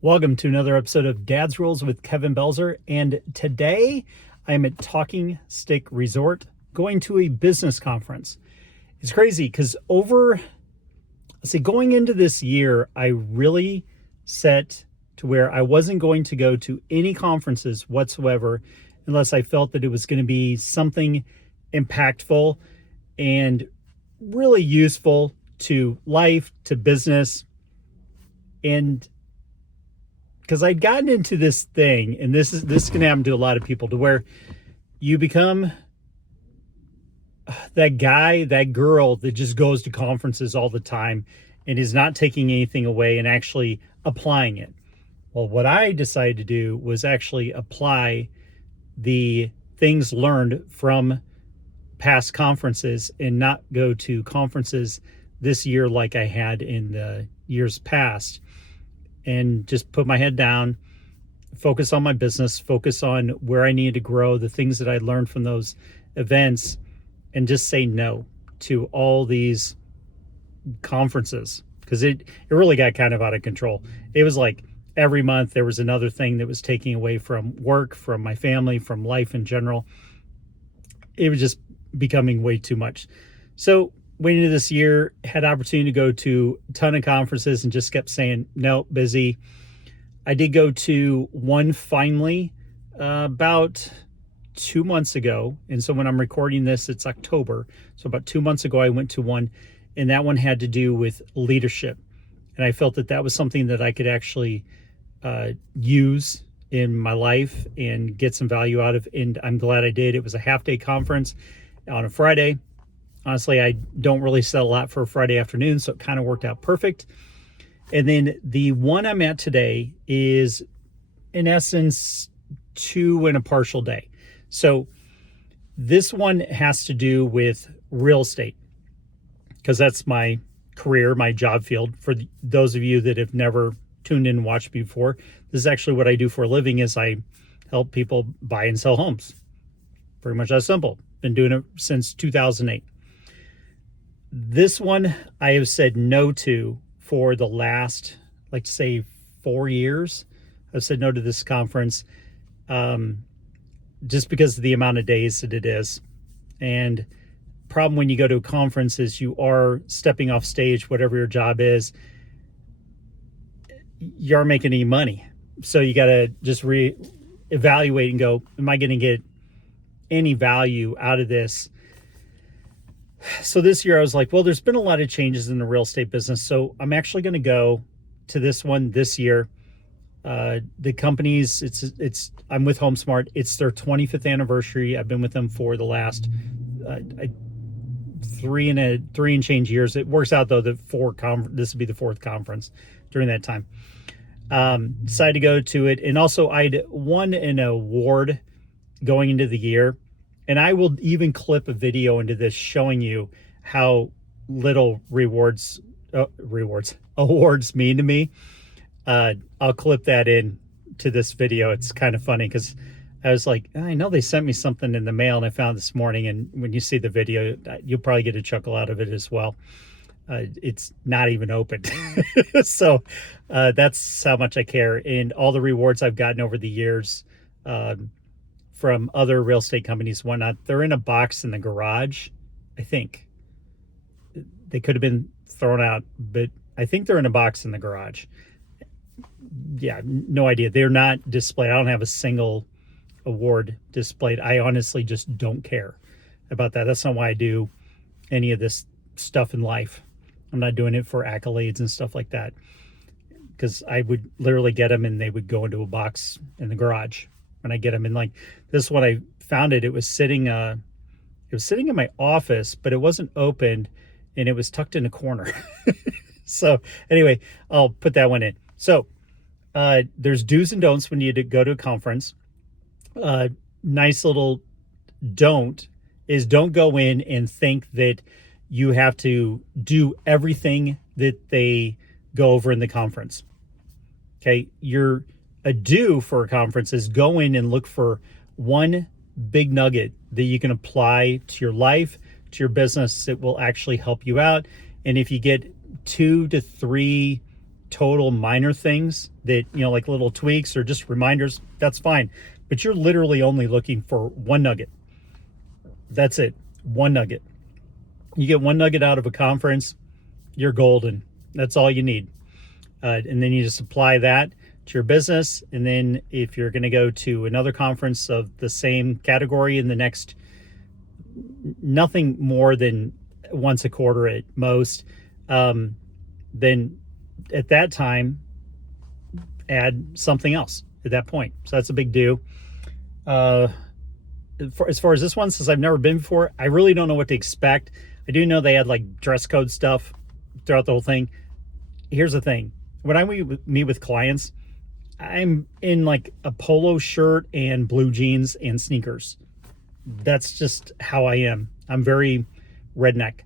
Welcome to another episode of Dad's Rules with Kevin Belzer. And today I am at Talking Stick Resort going to a business conference. It's crazy because going into this year, I really set to where I wasn't going to go to any conferences whatsoever unless I felt that it was going to be something impactful and really useful to life, to business, and because I'd gotten into this thing, and this can happen to a lot of people, to where you become that guy, that girl that just goes to conferences all the time and is not taking anything away and actually applying it. Well, what I decided to do was actually apply the things learned from past conferences and not go to conferences this year like I had in the years past, and just put my head down, focus on my business, focus on where I needed to grow, the things that I learned from those events, and just say no to all these conferences, because it really got kind of out of control. It was like every month there was another thing that was taking away from work, from my family, from life in general. It was just becoming way too much. So went into this year, had opportunity to go to a ton of conferences and just kept saying, no, busy. I did go to one finally about 2 months ago. And so when I'm recording this, it's October. So about 2 months ago, I went to one, and that one had to do with leadership. And I felt that that was something that I could actually use in my life and get some value out of. And I'm glad I did. It was a half-day conference on a Friday. Honestly, I don't really sell a lot for a Friday afternoon, so it kind of worked out perfect. And then the one I'm at today is, in essence, 2 and a partial day. So this one has to do with real estate, because that's my career, my job field. For those of you that have never tuned in and watched me before, this is actually what I do for a living. Is I help people buy and sell homes. Pretty much that simple. Been doing it since 2008. This one I have said no to for the last, like, say, 4 years. I've said no to this conference just because of the amount of days that it is. And problem when you go to a conference is you are stepping off stage, whatever your job is, you aren't making any money. So you got to just evaluate and go, am I going to get any value out of this? So this year I was like, well, there's been a lot of changes in the real estate business, so I'm actually going to go to this one this year. The company's, I'm with HomeSmart. It's their 25th anniversary. I've been with them for the last 3 and change years. It works out though that this would be the 4th conference during that time. Decided to go to it, and also I'd won an award going into the year. And I will even clip a video into this showing you how little awards mean to me. I'll clip that in to this video. It's kind of funny because I was like, I know they sent me something in the mail, and I found this morning. And when you see the video, you'll probably get a chuckle out of it as well. It's not even opened. So that's how much I care. And all the rewards I've gotten over the years, from other real estate companies and whatnot, they're in a box in the garage. I think they could have been thrown out, but I think they're in a box in the garage. Yeah, no idea. They're not displayed. I don't have a single award displayed. I honestly just don't care about that. That's not why I do any of this stuff in life. I'm not doing it for accolades and stuff like that, because I would literally get them and they would go into a box in the garage. When I get them in, like this one, I found it was sitting in my office, but it wasn't opened and it was tucked in a corner. So anyway, I'll put that one in. So there's do's and don'ts when you go to a conference. Nice little don't go in and think that you have to do everything that they go over in the conference. Okay, a do for a conference is go in and look for one big nugget that you can apply to your life, to your business, that will actually help you out. And if you get 2 to 3 total minor things that, you know, like little tweaks or just reminders, that's fine. But you're literally only looking for one nugget. That's it. One nugget. You get one nugget out of a conference, you're golden. That's all you need. And then you just apply that to your business. And then if you're going to go to another conference of the same category in the next, nothing more than once a quarter at most, then at that time, add something else at that point. So that's a big do. As far as this one, since I've never been before, I really don't know what to expect. I do know they had like dress code stuff throughout the whole thing. Here's the thing. When I meet with clients, I'm in like a polo shirt and blue jeans and sneakers. That's just how I am. I'm very redneck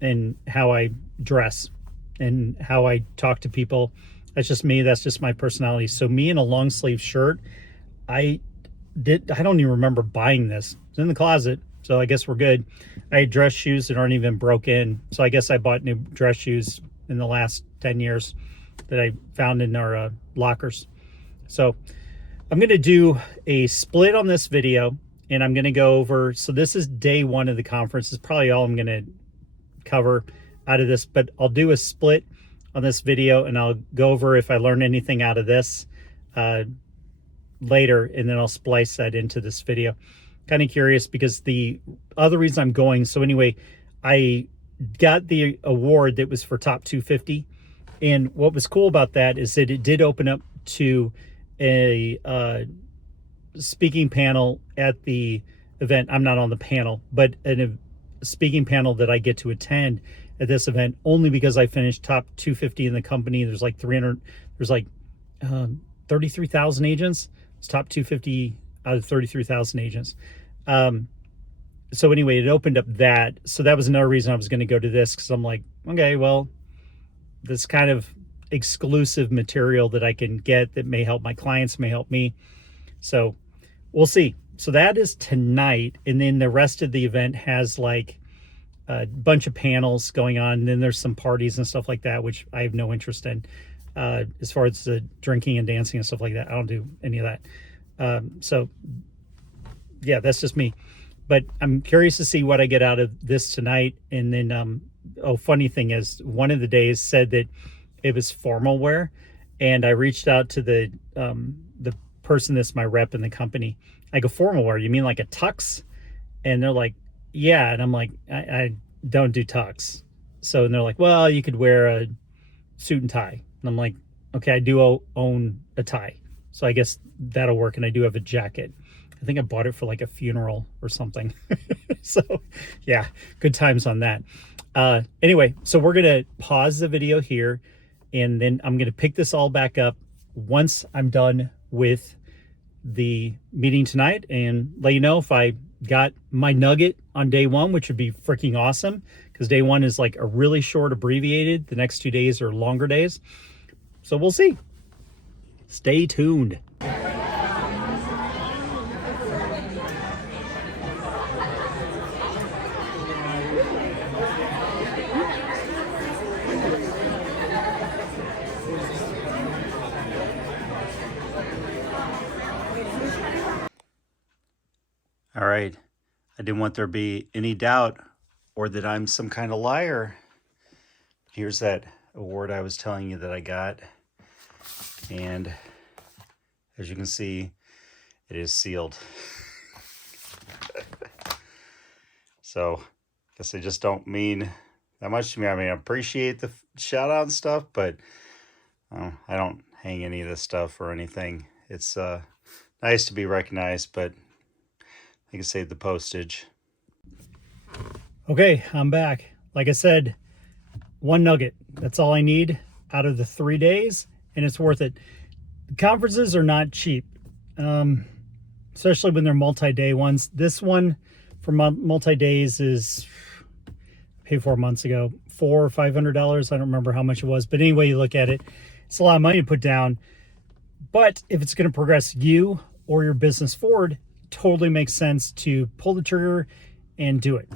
in how I dress and how I talk to people. That's just me. That's just my personality. So me in a long sleeve shirt, I don't even remember buying this. It's in the closet, so I guess we're good. I had dress shoes that aren't even broken, so I guess I bought new dress shoes in the last 10 years that I found in our lockers. So I'm going to do a split on this video, and I'm going to go over, so this is day one of the conference. This is probably all I'm going to cover out of this, but I'll do a split on this video, and I'll go over if I learned anything out of this later, and then I'll splice that into this video. Kind of curious because the other reason I'm going, so anyway, I got the award that was for top 250, and what was cool about that is that it did open up to a speaking panel at the event. I'm not on the panel, but a speaking panel that I get to attend at this event only because I finished top 250 in the company. There's like 33,000 agents. It's top 250 out of 33,000 agents. So anyway, it opened up that. So that was another reason I was going to go to this, because I'm like, okay, well, this kind of exclusive material that I can get that may help my clients, may help me. So we'll see. So that is tonight. And then the rest of the event has like a bunch of panels going on. And then there's some parties and stuff like that, which I have no interest in. As far as the drinking and dancing and stuff like that, I don't do any of that. So yeah, that's just me. But I'm curious to see what I get out of this tonight. And then, funny thing is, one of the days said that it was formal wear, and I reached out to the person that's my rep in the company. I go, formal wear? You mean like a tux? And they're like, yeah. And I'm like, I don't do tux. So, and they're like, well, you could wear a suit and tie. And I'm like, okay, I do own a tie, so I guess that'll work. And I do have a jacket. I think I bought it for like a funeral or something. So yeah, good times on that. Anyway, so we're going to pause the video here, and then I'm going to pick this all back up once I'm done with the meeting tonight, and let you know if I got my nugget on day one, which would be freaking awesome, because day one is like a really short abbreviated. The next 2 days are longer days. So we'll see. Stay tuned. All right. I didn't want there to be any doubt or that I'm some kind of liar. Here's that award I was telling you that I got. And as you can see, it is sealed. So I guess they just don't mean that much to me. I mean, I appreciate the shout out and stuff, but I don't hang any of this stuff or anything. It's nice to be recognized, but I can save the postage. Okay, I'm back. Like I said, one nugget. That's all I need out of the 3 days, and it's worth it. The conferences are not cheap, especially when they're multi-day ones. This one for multi-days is paid for months ago, $400 or $500. I don't remember how much it was, but anyway, you look at it, it's a lot of money to put down. But if it's going to progress you or your business forward, totally makes sense to pull the trigger and do it.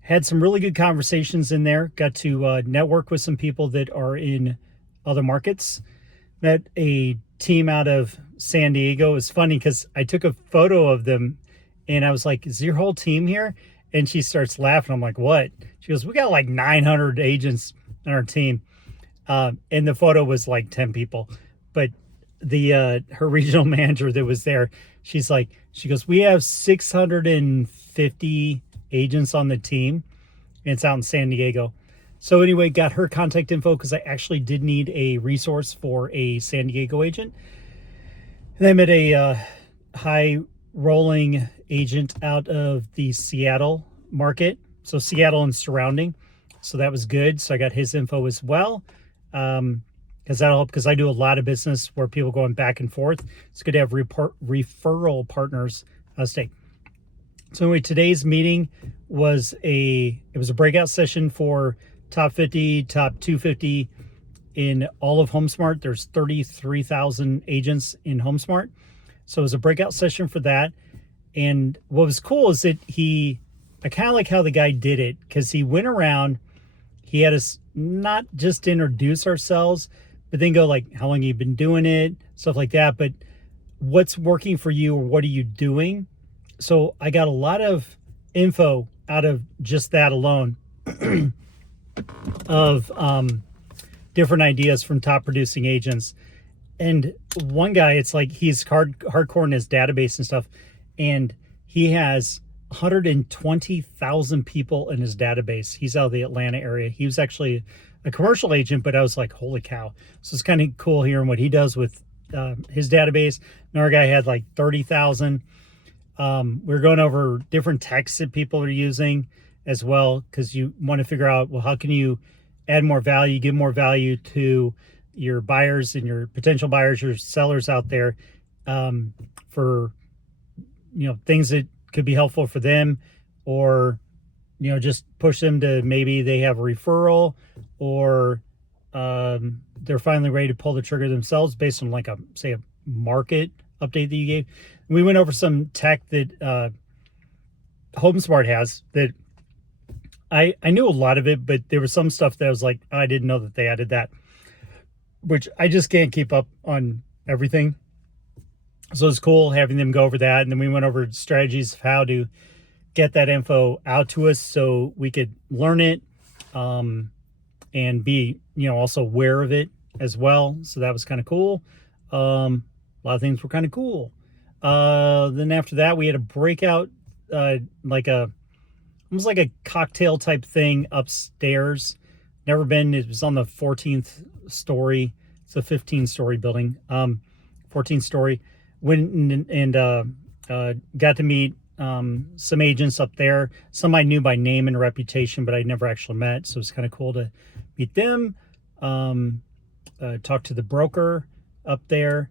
Had some really good conversations in there. Got to network with some people that are in other markets. Met a team out of San Diego. It was funny because I took a photo of them and I was like, is your whole team here? And she starts laughing. I'm like, what? She goes, we got like 900 agents on our team. And the photo was like 10 people. But the her regional manager that was there, she goes, we have 650 agents on the team. And it's out in San Diego. So anyway, got her contact info because I actually did need a resource for a San Diego agent. And I met a high rolling agent out of the Seattle market. So Seattle and surrounding. So that was good. So I got his info as well. Because that'll help, because I do a lot of business where people going back and forth. It's good to have referral partners out of state. So anyway, today's meeting was a breakout session for top 50, top 250 in all of HomeSmart. There's 33,000 agents in HomeSmart. So it was a breakout session for that. And what was cool is that I kind of like how the guy did it, because he went around, he had us not just introduce ourselves, but then go like, how long you've been doing it, stuff like that. But what's working for you, or what are you doing? So I got a lot of info out of just that alone of different ideas from top producing agents. And one guy, it's like he's hardcore in his database and stuff, and he has 120,000 people in his database. He's out of the Atlanta area. He was actually a commercial agent, but I was like, holy cow. So it's kind of cool hearing what he does with his database. Another guy had like 30,000. We're going over different texts that people are using as well, because you want to figure out, well, how can you add more value, give more value to your buyers and your potential buyers, your sellers out there, for, things that could be helpful for them, or, just push them to, maybe they have a referral, or they're finally ready to pull the trigger themselves based on like a market update that you gave. We went over some tech that HomeSmart has that I knew a lot of it, but there was some stuff that I was like, I didn't know that they added that, which I just can't keep up on everything. So it's cool having them go over that. And then we went over strategies of how to get that info out to us so we could learn it, and be, also aware of it as well. So that was kind of cool. A lot of things were kind of cool. Then after that, we had a breakout, almost like a cocktail type thing upstairs. Never been. It was on the 14th story. It's a 15-story building. 14th story. Went and got to meet some agents up there. Some I knew by name and reputation, but I never actually met. So it's kind of cool to meet them. Talk to the broker up there.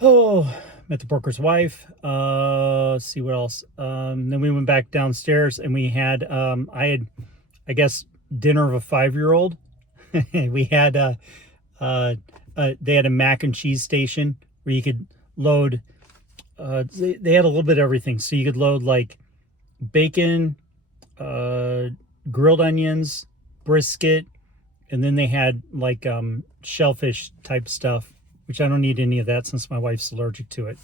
Oh, met the broker's wife. Let's see what else. Then we went back downstairs and we had, I guess, dinner of a 5-year-old. We had, they had a mac and cheese station where you could load, they had a little bit of everything. So you could load like bacon, grilled onions, brisket, and then they had like shellfish type stuff, which I don't need any of that since my wife's allergic to it.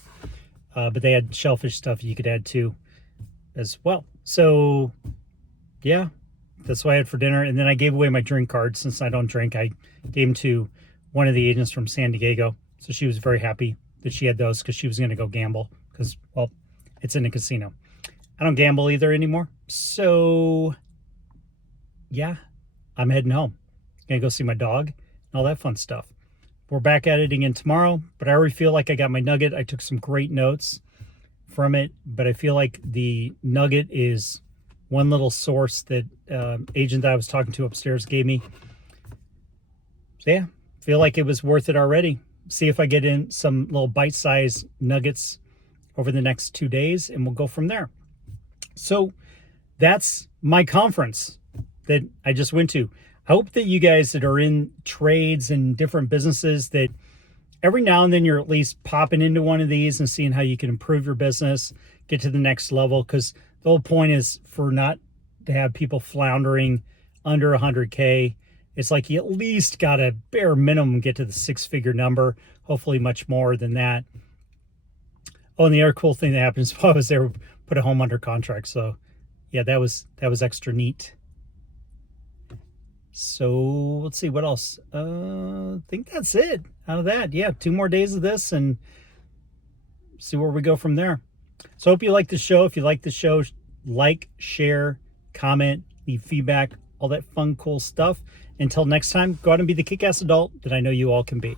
But they had shellfish stuff you could add too as well. So yeah, that's what I had for dinner. And then I gave away my drink cards. Since I don't drink, I gave them to one of the agents from San Diego. So she was very happy that she had those, because she was going to go gamble, because, well, it's in a casino. I don't gamble either anymore. So yeah, I'm heading home. Gonna go see my dog and all that fun stuff. We're back at it again tomorrow, but I already feel like I got my nugget. I took some great notes from it, but I feel like the nugget is one little source that agent that I was talking to upstairs gave me. So yeah, feel like it was worth it already. See if I get in some little bite-sized nuggets over the next 2 days, and we'll go from there. So that's my conference that I just went to. I hope that you guys that are in trades and different businesses, that every now and then you're at least popping into one of these and seeing how you can improve your business, get to the next level. Because the whole point is for not to have people floundering under 100K. It's like you at least got to bare minimum get to the 6-figure number, hopefully much more than that. Oh, and the other cool thing that happened is while I was there, put a home under contract. So yeah, that was extra neat. So let's see what else. I think that's it out of that. Yeah, 2 more days of this and see where we go from there. So I hope you like the show. If you like the show, like, share, comment, leave feedback, all that fun, cool stuff. Until next time, go out and be the kick-ass adult that I know you all can be.